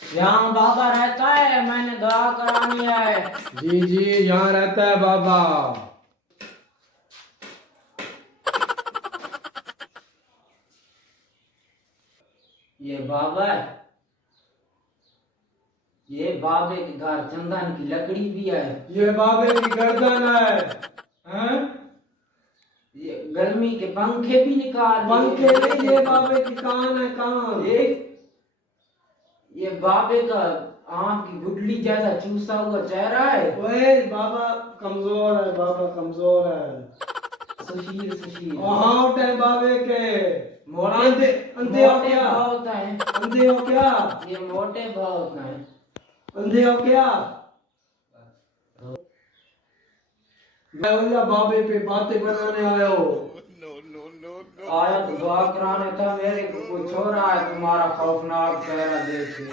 यहाँ बाबा रहता है, मैंने दुआ करानी है। जी जी, यहाँ रहता है बाबा। ये बाबा है, ये बाबे के घर चंदन की लकड़ी भी है। ये बाबे की गर्दन है। हैं? ये गर्मी के पंखे भी निकाल पंखे नहीं, ये बाबे की कान है, कान। ये बाबे का आम की गुठली जैसा चूसा हुआ चेहरा है। ओए बाबा कमजोर है, बाबा कमजोर है। सुशील सुशील हाथ है बाबे के। मोटे अंधे हो मोटे क्या? बहुत हैं। अंधे हो क्या? ये मोटे बहुत हैं। अंधे हो क्या? मैं बोला बाबे पे बातें बनाने आया हो। आया तो दुआ कराने था, मेरे को कुछ हो रहा है तुम्हारा खौफनाक चेहरा देख के।